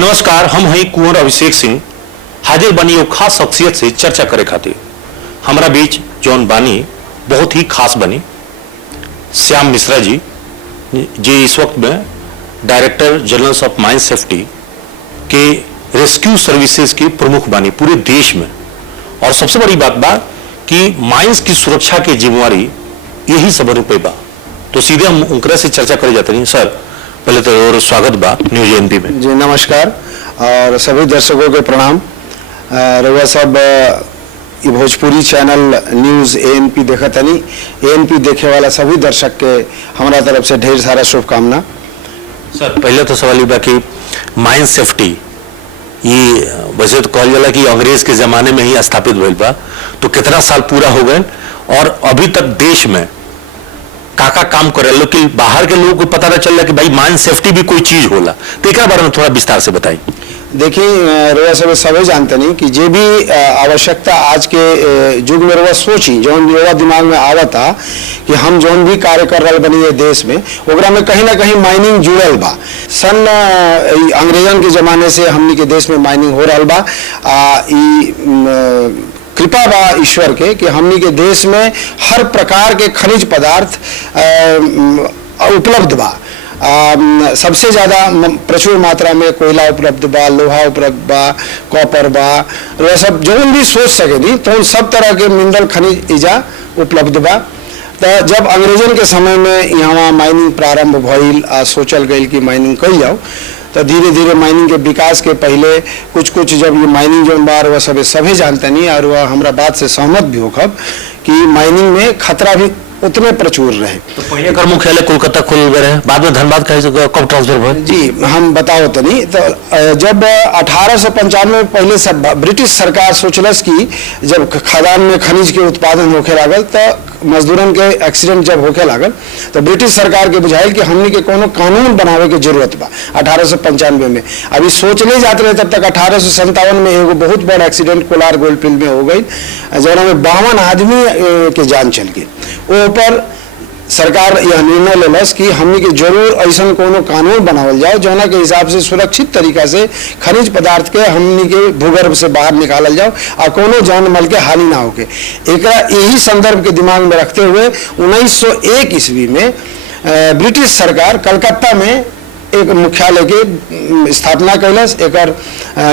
नमस्कार, हम हैं कुंवर अभिषेक सिंह। हाजिर बनी एक खास शख्सियत से चर्चा करे खातिर हमारा बीच जौन बानी बहुत ही खास बनी श्याम मिश्रा जी इस वक्त में डायरेक्टर जनरल ऑफ माइन सेफ्टी के रेस्क्यू सर्विसेज के प्रमुख बानी पूरे देश में। और सबसे बड़ी बात बा कि माइंस की सुरक्षा की जिम्मेवारी यही सब पे बा। तो सीधे हम उनकरा से चर्चा करे जाते हैं। सर, पहले तो और स्वागत बा न्यूज एएनपी में। जी नमस्कार और सभी दर्शकों के प्रणाम। रउआ सब ये भोजपुरी चैनल न्यूज एएनपी देखा तनी। एएनपी देखे वाला सभी दर्शक के हमारा तरफ से ढेर सारा शुभकामना। सर, पहले तो सवाल बा कि माइन सेफ्टी ये वैसे तो कहल जाला कि अंग्रेज के जमाने में ही स्थापित भइल बा, तो कितना साल पूरा हो गए और अभी तक देश में काका काम करे लो कि बाहर के लोगों को पता न चल रहा कि भाई माइन सेफ्टी भी कोई चीज होला। तो एक बारे में थोड़ा विस्तार से बताइए। देखिए रउआ सब सभी जानते नहीं कि जे भी आवश्यकता आज के युग में रउआ सोची जौन रउआ दिमाग में आवता कि हम जौन भी कार्य कर रहे बनी ये देश में ओकरा में कहीं ना कहीं माइनिंग जुड़ल बा। सन अंग्रेजन के जमाने से हमनी के देश में माइनिंग हो रहा बा। कृपा बा ईश्वर के कि हमनी के देश में हर प्रकार के खनिज पदार्थ उपलब्ध बा। सबसे ज़्यादा प्रचुर मात्रा में कोयला उपलब्ध बा, लोहा उपलब्ध बा, कॉपर बा, वह सब जो भी सोच सके नहीं तो उन सब तरह के मिनरल खनिज ईजा उपलब्ध बा। तो जब अंग्रेजन के समय में यहाँ माइनिंग प्रारंभ भइल सोचल गई कि माइनिंग कल जाओ, तो धीरे धीरे माइनिंग के विकास के पहले कुछ जब ये माइनिंग जो बार वह सभी जानते नहीं और वह हमारा बात से सहमत भी हो खब कि माइनिंग में खतरा भी उतने प्रचुर रहे। तो पहले कर मुख्यालय कोलकाता खुल गए, बाद में धनबाद कब ट्रांसफर हुआ? जी हम बताओ तो नहीं। तो जब 1895 में पहले सब ब्रिटिश सरकार सोचलस कि जब खदान में खनिज के उत्पादन होके लागल तो मजदूरन के एक्सीडेंट जब होके लागल तो ब्रिटिश सरकार के बुझाइल कि हमनी के कोनो कानून बनावे के जरूरत बा। 1895 में अभी सोचले जाते रहे तब तक 1857 में एगो बहुत बड़ा एक्सीडेंट कोलार गोल्ड फील्ड में हो गई जौना में 52 आदमी के जान चल गई। ऊपर सरकार यह निर्णय लेलस कि हमनी के जरूर ऐसा कोनो कानून बनावल जाओ जौना के हिसाब से सुरक्षित तरीका से खनिज पदार्थ के हमनी के भूगर्भ से बाहर निकालल जाओ और कोनो जान माल के हानि ना होके। एकरा यही संदर्भ के दिमाग में रखते हुए 1901 ईस्वी में ब्रिटिश सरकार कलकत्ता में एक मुख्यालय के स्थापना कैलस। एक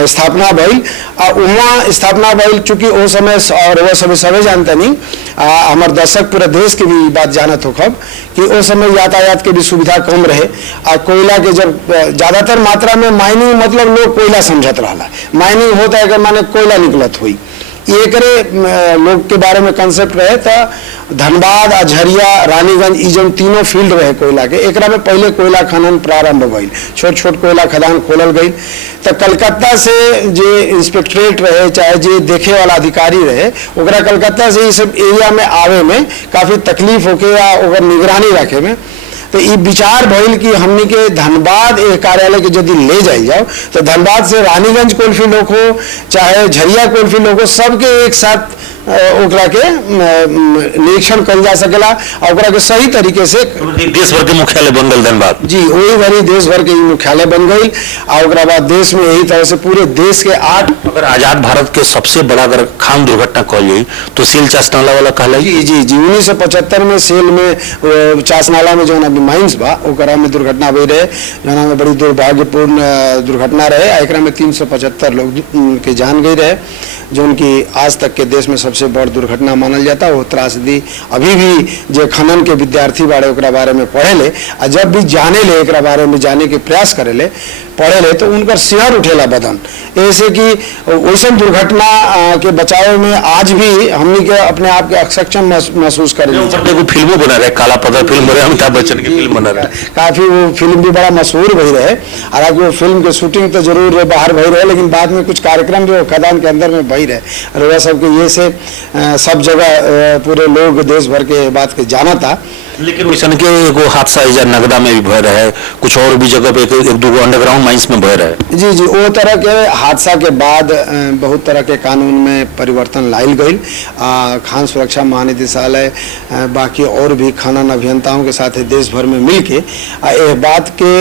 स्थापना भइल और वहाँ स्थापना भइल चूँकि वो समय और वह समय सभी जानते नहीं हमारे दर्शक पूरा देश के भी बात जानत हो खब कि उस समय यातायात के भी सुविधा कम रहे और कोयला के जब ज़्यादातर मात्रा में माइनिंग मतलब लोग कोयला समझत रहा। माइनिंग होता है कि माने कोयला निकलत हुई एकरे लोग के बारे में कंसेप्ट रहे। तो धनबाद झरिया रानीगंज ई जन तीनों फील्ड रहे कोयला के एकरा में पहले कोयला खनन प्रारंभ भइल। छोट छोट कोयला खदान खोलल गई। तो कलकत्ता से जे इंस्पेक्टरेट रहे चाहे जे देखे वाला अधिकारी रहे ओकरा कलकत्ता से इस सब एरिया में आवे में काफ़ी तकलीफ होके या ओकर निगरानी रखे में तो ये विचार भइल कि हमनी के धनबाद एक कार्यालय के यदि ले जाए जाओ तो धनबाद से रानीगंज कोलफील्ड हो चाहे झरिया कोलफील्ड हो सबके एक साथ ओकरा के निरीक्षण कल जा सकेला और ओकरा के सही तरीके से देश भर के मुख्यालय बन गए धनबाद। जी वही भरी देश भर के मुख्यालय बन गई और ओकरा बाद देश में यही तरह से पूरे देश के 8 अगर आजाद भारत के सबसे बड़ा अगर खान दुर्घटना कहल जाए तो सेल चासनाला वाला कहला। जी जी जी 1975 में सेल में चासनाला में जो माइंस बा ओकरा में दुर्घटना हुई रहे जोना में बड़ी दुर्भाग्यपूर्ण दुर्घटना रहे। एकरा में 375 लोग के जान गई रहे जो उनकी आज तक के देश में सबसे बड़ दुर्घटना मानल जाता। वो त्रासदी अभी भी जो खनन के विद्यार्थी बारे ओकरा बारे में पढ़े ले और जब भी जाने ले एकरा बारे में जाने के प्रयास करे ले पढ़े ले तो उनका सिहर उठेला बदन ऐसे कि वैसे दुर्घटना के बचाव में आज भी हमनी के अपने आप के अक्षम महसूस करें। फिल्मों बना रहे काला पत्थर फिल्म बने अमिताभ बच्चन की फिल्म बना रहा है काफ़ी वो फिल्म भी बड़ा मशहूर भई रहे। हालांकि वो फिल्म के शूटिंग तो जरूर बाहर भई रहे लेकिन बाद में कुछ कार्यक्रम जो खदान के अंदर में भई रहे और वह सब के ये से सब जगह पूरे लोग देश भर के बात के जाना था। लेकिन वैसा के एगो हादसा नगदा में भी भय रहा है कुछ और भी जगह पे एक दो अंडरग्राउंड माइंस में भय रहा है। जी जी वो तरह के हादसा के बाद बहुत तरह के कानून में परिवर्तन लाइल गई। खान सुरक्षा महानिदेशालय बाकी और भी खनन अभियंताओं के साथ देश भर में मिल के बात के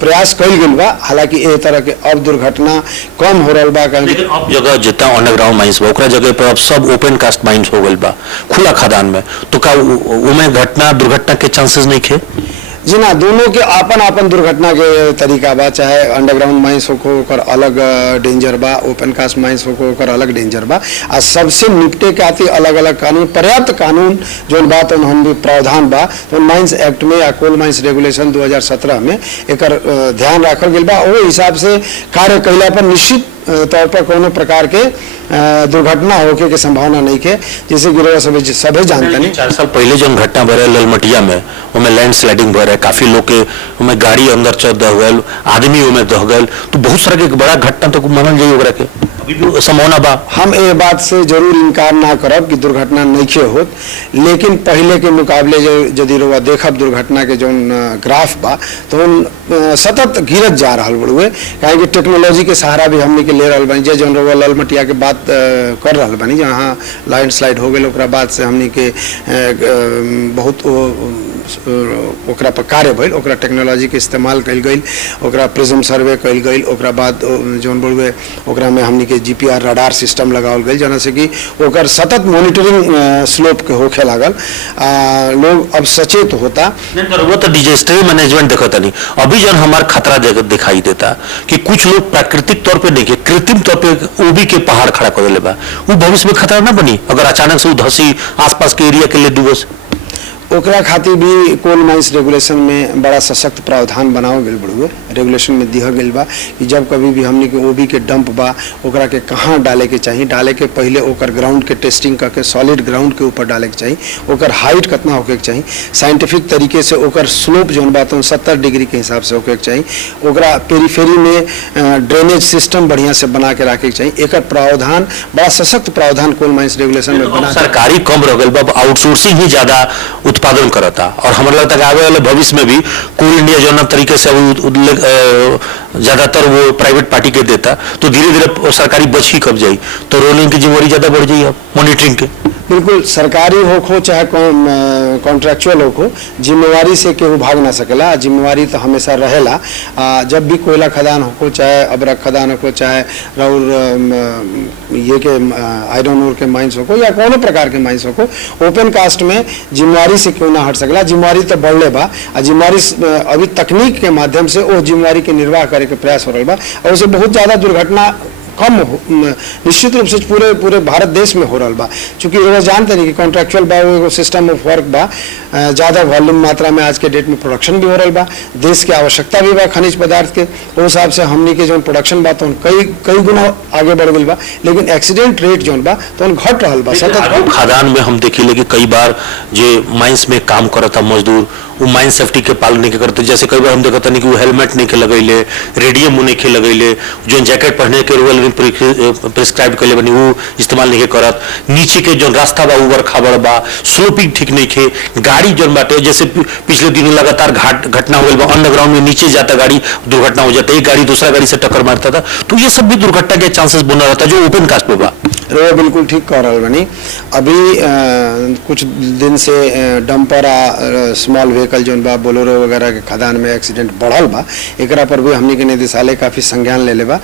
प्रयास कईल गईल बा। हालांकि ए तरह के अब दुर्घटना कम हो रहल बा। लेकिन अब जगह जितना अंडरग्राउंड माइंस बा ओकरा जगह पर अब सब ओपन कास्ट माइंस हो गईल बा खुला खदान में, तो का उमे दुर्घटना के चांसेस नहीं खे? जी ना, दोनों के आपन आपन दुर्घटना के तरीका बा। चाहे अंडरग्राउंड माइंस हो ओकर अलग डेंजर बा, ओपन कास्ट माइंस हो ओकर अलग डेंजर बा। आ सबसे निपटे के आती अलग अलग कानून, पर्याप्त कानून जो बात हम भी प्रावधान बा तो माइंस एक्ट में या कोल माइंस रेगुलेशन 2017 में एकर ध्यान रखल गेल बा। वो हिसाब से कार्य कैला पर निश्चित तौर पर कोनो प्रकार के दुर्घटना होके के संभावना नहीं के। जैसे कि सभी जानते नहीं 4 साल पहले जो घटना भरे ललमटिया में उनमें लैंड स्लाइडिंग भरे, काफी लोग के उनमें गाड़ी अंदर चढ़ दह गल, आदमी उनमें दह गल, तो बहुत सारा के बड़ा घटना तो मानल जाइए ओकरा के अभी भी संभावना बा। हम ये बात से जरूर इनकार ना करब कि दुर्घटना नहीं होत, लेकिन पहले के मुकाबले जो यदि रोवा देखब दुर्घटना के जो ग्राफ बा तो सतत गिरत जा रहा बड़ुए। काहे कि टेक्नोलॉजी के सहारा भी हमने के ले रहा बनी। जो रोवा ललमटिया के बात कर रहा बनी जहाँ लैंड स्लाइड हो गए ओकरा बाद से हमने के बहुत ओकरा पर कार्य भइल, ओकरा टेक्नोलॉजी के इस्तेमाल कल गई, ओकरा प्रिज्म सर्वे कल गई, ओकरा बाद जौन बोलबे ओकरा में हमनी के जीपीआर रडार सिस्टम लगावल गई जना से कि ओकर सतत मॉनिटरिंग स्लोप के होखे लागल। लोग अब सचेत होता। वो तो डिजास्टर मैनेजमेंट देखता नहीं। अभी जन हमार खतरा दिखाई देता कि कुछ लोग प्राकृतिक तौर पे देखिए कृत्रिम तौर पे ओबी के पहाड़ खड़ा कर ले बा, वो भविष्य में खतरा ना बनी अगर अचानक से वो धसी आसपास के एरिया के लिए डूबस। ओकरा खातिर भी कोल माइंस रेगुलेशन में बड़ा सशक्त प्रावधान बनाओ गल बड़ुए। रेगुलेशन में दिया गल बा कि जब कभी भी हमने के ओबी के डंप बा ओकरा के कहाँ डाले के चाहिए, डाले के पहले ओकर ग्राउंड के टेस्टिंग करके सॉलिड ग्राउंड के ऊपर डाले के चाहिए, ओकर हाइट कितना होके के चाहिए, साइंटिफिक तरीके से ओकर स्लोप जो बात 70 डिग्री के हिसाब से होके के चाहिए, ओकरा पेरीफेरी में ड्रेनेज सिस्टम बढ़िया से बना के रखे के चाहिए। एक प्रावधान बड़ा सशक्त प्रावधान कोल माइंस रेगुलेशन में बना। सरकारी कम रह गल बा, आउटसोर्सिंग ही ज्यादा उत्पादन करता और हमारे लगता है आगे वाले भविष्य में भी कोल इंडिया जो तरीके से ज्यादातर वो प्राइवेट पार्टी के देता तो धीरे धीरे सरकारी बच ही कब जाई, तो रोलिंग की जिम्मेवारी ज्यादा बढ़ जाई अब मॉनिटरिंग के। बिल्कुल, सरकारी हो चाहे कॉन्ट्रेक्चुअल हो, जिम्मेवारी से केहू भाग ना सकेला। जिम्मेवारी तो हमेशा रहेला। जब भी कोयला खदान हो चाहे अबरक खदान हो चाहे और ये के आयरन ओर के माइंस हो या कोनो प्रकार के माइंस हो, ओपन कास्ट में जिम्मेवारी से क्यों ना हट सकला। जिम्मेवारी तो बढ़ले बा, जिम्मेवारी अभी तकनीक के माध्यम से वो जिम्मेवारी के निर्वाह करे के प्रयास हो रहा बा और उससे बहुत ज्यादा दुर्घटना कम निश्चित रूप से पूरे भारत देश में हो रहा बा। चूंकि वो जानते नहीं कि कॉन्ट्रेक्चुअल बा वो सिस्टम ऑफ वर्क बा, ज़्यादा वॉल्यूम मात्रा में आज के डेट में प्रोडक्शन भी हो रहा बा, देश की आवश्यकता भी बा खनिज पदार्थ के, उस हिसाब से हमने के जो प्रोडक्शन बा तो कई गुना आगे बढ़ गई बा, लेकिन एक्सीडेंट रेट जो बा तो घट रहा बा सतत। खदान में हम देखिए कि कई बार जो माइंस में काम करता मजदूर वो माइन सेफ्टी के पालन नहीं करते। जैसे कई बार हम देखता नहीं कि वो हेलमेट नहीं के लगैले, रेडियम नहीं के लगैले, जो जैकेट पहनने के रूल प्रिस्क्राइब कर बनी वो इस्तेमाल नहीं करत, नीचे के जो रास्ता बा ऊबर खाबड़ बा, स्लोपिंग ठीक नहीं खे, गाड़ी जो बाटे जैसे पिछले दिनों लगातार घटना हो गई बा, अंडरग्राउंड में नीचे जाता गाड़ी दुर्घटना हो जाता, एक गाड़ी दूसरा गाड़ी से टक्कर मारता था, तो ये सब भी दुर्घटना के चांसेस बना रहता जो ओपन कास्ट पे बा। वो बिल्कुल ठीक कह रहा बनी। अभी कुछ दिन से डंपर स्मॉल व्हीकल जो बा बोलेरो वगैरह के खदान में एक्सीडेंट बढ़ल बा, एकरा पर भी हमनी के निदेशालय काफ़ी संज्ञान ले बा।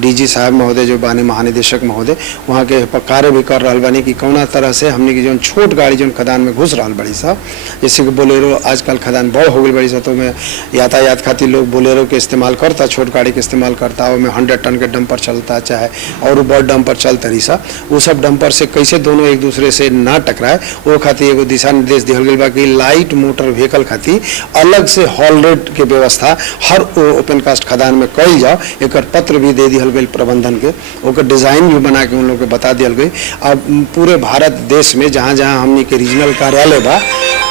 डीजी साहब महोदय जो बानी महानिदेशक महोदय वहाँ के कार्य भी कर रहा बानी कि कौना तरह से हमनी की जो छोट गाड़ी जो खदान में घुस रहा बड़ी सा, जैसे कि बोलेरो आजकल खदान बड़ हो गई बड़ी सा, तो में यातायात खातिर लोग बोलेरो के इस्तेमाल करता, छोट गाड़ी के इस्तेमाल करता, उसमें 100 टन के डंपर चलता चाहे और बड़ डंपर चलता सा, वो सब डंपर से कैसे दोनों एक दूसरे से ना टकराए वो खातिर एगो दिशा निर्देश दिया गया बा कि लाइट मोटर व्हीकल खातिर अलग से हॉल रेट के व्यवस्था हर ओपन कास्ट खदान में कल जाओ। एक पत्र भी दे दिया गई प्रबंधन के, ओकर डिजाइन भी बना के उन लोग के बता दिया गई। अब पूरे भारत देश में जहाँ जहाँ हमने के रीजनल कार्यालय बा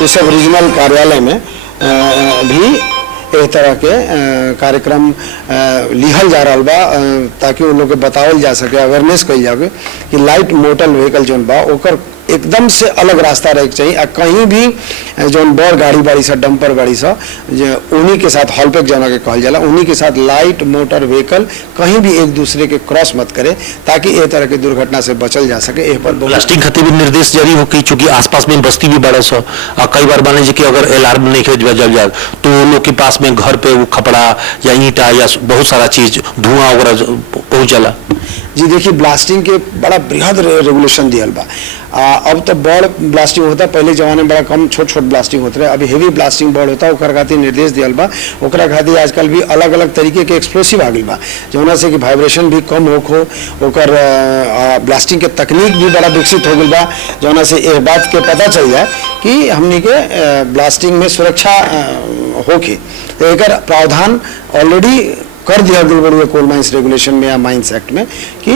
वो सब रीजनल कार्यालय में भी इस तरह के कार्यक्रम लिहल जा रहा बा ताकि उन लोग के बतावल जा सके, अवेयरनेस कल जाए कि लाइट मोटर व्हीकल जो बा ओकर एकदम से अलग रास्ता रहे के चाहिए। कहीं भी जो बड़ गाड़ी बाड़ी सा डंपर गाड़ी सा उन्हीं के साथ हॉलपेक जना के कहल जाला, उन्हीं के साथ लाइट मोटर व्हीकल कहीं भी एक दूसरे के क्रॉस मत करे ताकि ये तरह की दुर्घटना से बचल जा सके। एह पर ब्लास्टिंग खातिर भी निर्देश जारी हो कि चूंकि आसपास में बस्ती भी बड़ा सा कई बार माने कि अगर अलार्म नहीं खेल जल जाए तो लोग के पास में घर पे वो कपड़ा या ईंटा या बहुत सारा चीज धुआं वगैरह पहुंच जाला। जी देखिए, ब्लास्टिंग के बड़ा बृहद रेगुलेशन दियल बा। अब तो बड़ ब्लास्टिंग होता, पहले जमाने में बड़ा कम छोट छोट ब्लास्टिंग होते रहे, अभी हेवी ब्लास्टिंग बड़ होता। ओकर खातिर निर्देश दियल बा। ओकरा खातिर आजकल भी अलग अलग तरीके के एक्सप्लोसिव आ गई बा जौना से कि वाइब्रेशन भी कम होखो, ओकर ब्लास्टिंग के तकनीक भी बड़ा विकसित हो गई बा जौना से एक बात के पता चल जाए कि हमनी के ब्लास्टिंग में सुरक्षा होके। तो एकर प्रावधान ऑलरेडी कर दिया गया कोल माइंस रेगुलेशन में या माइंस एक्ट में कि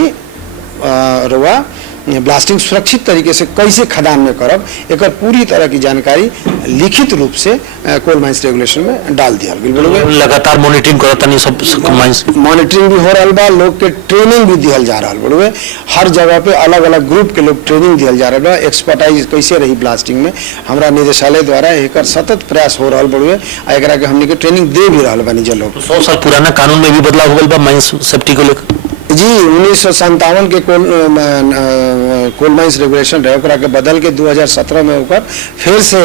रवा ब्लास्टिंग सुरक्षित तरीके से कैसे खदान में करब, एक पूरी तरह की जानकारी लिखित रूप से कोल माइंस रेगुलेशन में डाल दिया गया। लगातार मॉनिटरिंग करता नहीं, सब माइंस मॉनिटरिंग भी हो रहा बा, लोग के ट्रेनिंग भी दिया जा रहा बड़ुए। हर जगह पे अलग अलग ग्रुप के लोग ट्रेनिंग दिया जा रहा बा। एक्सपर्टाइज कैसे रही ब्लास्टिंग में, हमारा निदेशालय द्वारा एक सतत प्रयास हो रहा बड़ुए। एकरा के हमने के ट्रेनिंग दे भी रहा बानी जो लोग। 100 साल पुराना कानून में भी बदलाव हो गया बा माइंस सेफ्टी को लेकर। जी 1957 के कोल माइंस रेगुलेशन रहे, ओकरा के बदल के 2017 में ओकर फिर से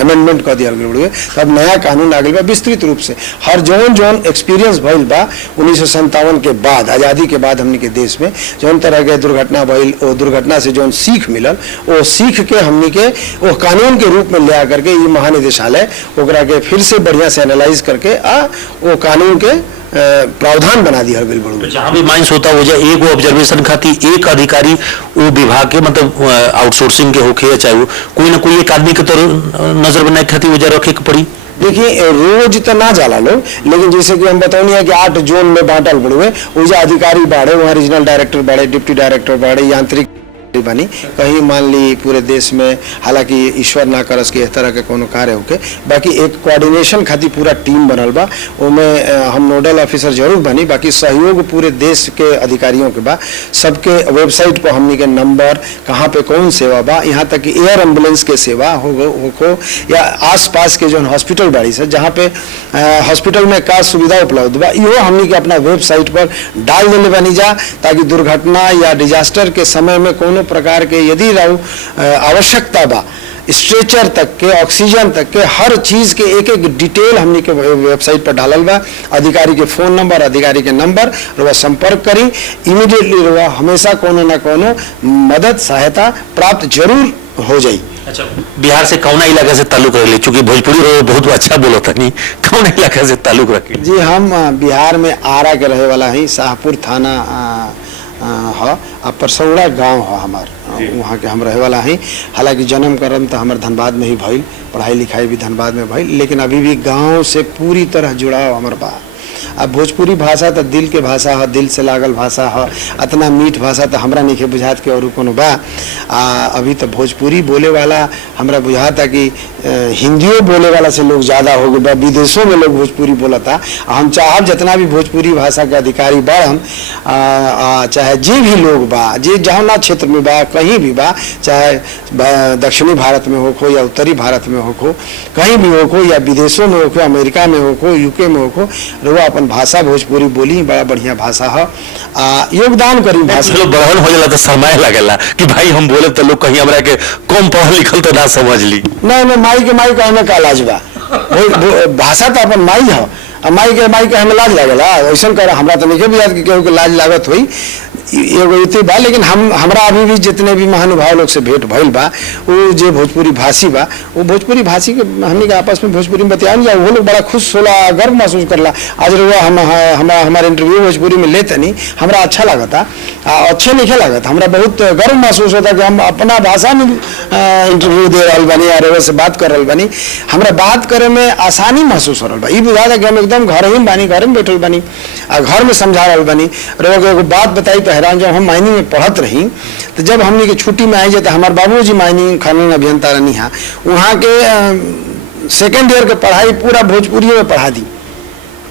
अमेंडमेंट कर दिया गया। तब नया कानून आ गया बा विस्तृत रूप से। हर जौन जौन एक्सपीरियंस भइल बा 1957 के बाद, आज़ादी के बाद हमनी के देश में जौन तरह के दुर्घटना भइल, वो दुर्घटना से जौन सीख मिलल, वो सीख के हमनी के वो कानून के रूप में ले आकर के ये महानिदेशालय ओकरा के फिर से बढ़िया से एनालाइज करके वो कानून के प्रावधान बना दिया गया बड़ू। जहाँ भी माइंस होता हो जाए एक ऑब्जर्वेशन खातिर एक अधिकारी वो विभाग के मतलब आउटसोर्सिंग के होके या चाहे वो कोई ना कोई एक आदमी के तो नजर बनाए खातिर वजह रखे के पड़ी। देखिए रोज तो ना जाला लोग, लेकिन जैसे कि हम बताओ है कि 8 जोन में बांटल बड़ुए, वजह अधिकारी बाढ़े, वहाँ रीजनल डायरेक्टर बाढ़े, डिप्टी डायरेक्टर बाढ़े, यांत्रिक बनी कहीं मान ली पूरे देश में। हालांकि ईश्वर ना करस कि इस तरह के कोनो कार्य होके, बाकी एक कोऑर्डिनेशन खातिर पूरा टीम बनल बा। उसमें हम नोडल ऑफिसर जरूर बनी, बाकी सहयोग पूरे देश के अधिकारियों के बा। सबके वेबसाइट पर हमनी के नंबर, कहाँ पे कौन सेवा बा, यहाँ तक कि एयर एम्बुलेंस के सेवा हो या आसपास के जो हॉस्पिटल बाड़ी से जहाँ पे हॉस्पिटल में का सुविधा उपलब्ध बा, इहो हमनी के अपना वेबसाइट पर डाल देने बनी जा, ताकि दुर्घटना या डिजास्टर के समय में कोनो प्रकार के यदि आवश्यकता बा, स्ट्रेचर तक के, ऑक्सीजन तक के, हर चीज के एक एक डिटेल हमनी के वेबसाइट पर डालल बा। अधिकारी के फोन नंबर, अधिकारी के नंबर रुआ संपर्क करी, इमीडिएटली रुआ हमेशा कोनो ना कोनो मदद सहायता प्राप्त जरूर हो जाई। अच्छा, बिहार से कौन इलाका से ताल्लुक रखले? चूंकि भोजपुरी रो बहुत अच्छा बोलो था, नहीं कौन इलाका से ताल्लुक रखे? जी हम बिहार में आरा के रहे वाला ही, शाहपुर थाना परसौड़ा गांव है हमार, वहाँ के हम रहे वाला हैं। हालांकि जन्म कर्म तो हमारे धनबाद में ही भइल, पढ़ाई लिखाई भी धनबाद में भइल, लेकिन अभी भी गांव से पूरी तरह जुड़ाव हमार बा। अब भोजपुरी भाषा तो दिल के भाषा है, दिल से लागल भाषा है, इतना मीठ भाषा तो हमरा नहीं बुझात के और कोनो बा। अभी तो भोजपुरी बोले वाला हमरा बुझाता कि हिंदियों बोले वाला से लोग ज़्यादा हो गए बा, विदेशों में लोग भोजपुरी बोला था। हम चाहब जितना भी भोजपुरी भाषा के अधिकारी बढ़न, चाहे जे भी लोग बा, जे जहाँ क्षेत्र में बा, कहीं भी बा, चाहे दक्षिणी भारत में हो या उत्तरी भारत में हो, कहीं भी हो, या विदेशों में हो, अमेरिका में हो, यूके में हो, रुआ अपन भाषा भोजपुरी बोली, बड़ा बढ़िया भाषा है। योगदान करी भाषा। लोग बढ़न हो जाला तो शर्माए लगेला कि भाई हम बोले तो लोग कहीं हमरा के कम पढ़ल लिखल तो ना समझ ली। नहीं माई के माई कहने का लाज बा, भाषा तो अपन माई है, माई के हमें लाज लगेला। ऐसा कर हमरा तो नहीं भी याद कि केहू के लाज लागत हुई एगो इतनी बा। लेकिन हमरा अभी भी जितने भी महानुभाव लोग से भेंट भइल बा, वो जे भोजपुरी भाषी बा, वो भोजपुरी भाषी के हमने के आपस में भोजपुरी में बतियान जा, वो लोग बड़ा खुश होला, गर्व महसूस करला। आज रुआ हमारे इंटरव्यू भोजपुरी में लेते नहीं, हमरा अच्छा लगता, अच्छे नहीं लगता, हमरा बहुत गर्व महसूस होता कि हम अपना भाषा में इंटरव्यू दे रहा बनी या रोज से बात कर रहा बनी। हमरा बात करे में आसानी महसूस हो रहा बा। ये बुझा कि हम एकदम घर ही बानी, घर में बैठल बनी, घर में समझा रहा बनी। रोग एगो बात बताई तो हैरान, जब हम माइनिंग में पढ़त रही तो जब हमने के छुट्टी में आई जाते, हमारे बाबूजी माइनिंग खानून अभियंता रहनी है, वहाँ के सेकेंड ईयर के पढ़ाई पूरा भोजपुरी में पढ़ा दी।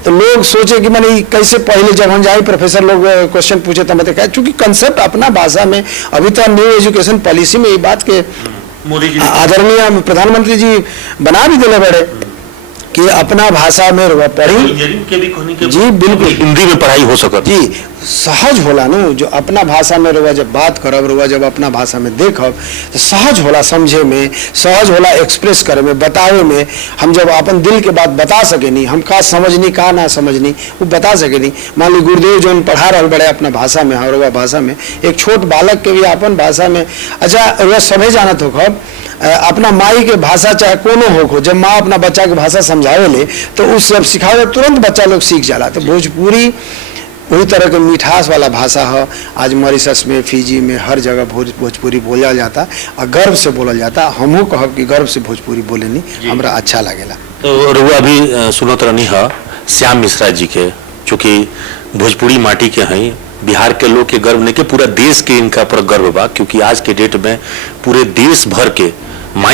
तो लोग सोचे कि मैंने कैसे पहले जब हम जाए प्रोफेसर लोग क्वेश्चन पूछे तो मैं कहा चूंकि कंसेप्ट अपना भाषा में अभी तो न्यू एजुकेशन पॉलिसी में ये बात के मोदी जी आदरणीय प्रधानमंत्री जी बना भी दिले बड़े कि अपना भाषा में रुआ पढ़ी इंजीनियरिंग के भी कहने के जी बिल्कुल हिंदी में पढ़ाई हो सकत जी सहज होला नु जो अपना भाषा में रुआ जब बात करब रुआ जब अपना भाषा में देखब तो सहज होला समझे में, सहज होला एक्सप्रेस करे में, बतावे में। हम जब अपन दिल के बात बता सके नहीं, हम का समझनी का ना समझनी वो बता सके नहीं। मान ली गुरुदेव जो पढ़ा रहे बड़े अपना भाषा में रुआ भाषा में, एक छोट बालक के भी अपन भाषा में अच्छा रुआ सभे जानत हो खब अपना माई के भाषा चाहे कोनो हो जब माँ अपना बच्चा के भाषा समझावे ले तो उस सब सिखावे तुरंत बच्चा लोग सीख जाला। तो भोजपुरी वही तरह के मिठास वाला भाषा है। आज मॉरिशस में, फिजी में हर जगह भोजपुरी बोला जाता और गर्व से बोला जाता। हमहू कहब कि गर्व से भोजपुरी बोले नहीं हमरा अच्छा लगेला। तो रुआ अभी सुनत रहनी है श्याम मिश्रा जी के, चूँकि भोजपुरी माटी के हैं, बिहार के लोग के गर्व नहीं के पूरा देश के इनका पर गर्व बा, क्योंकि आज के डेट में पूरे देश भर के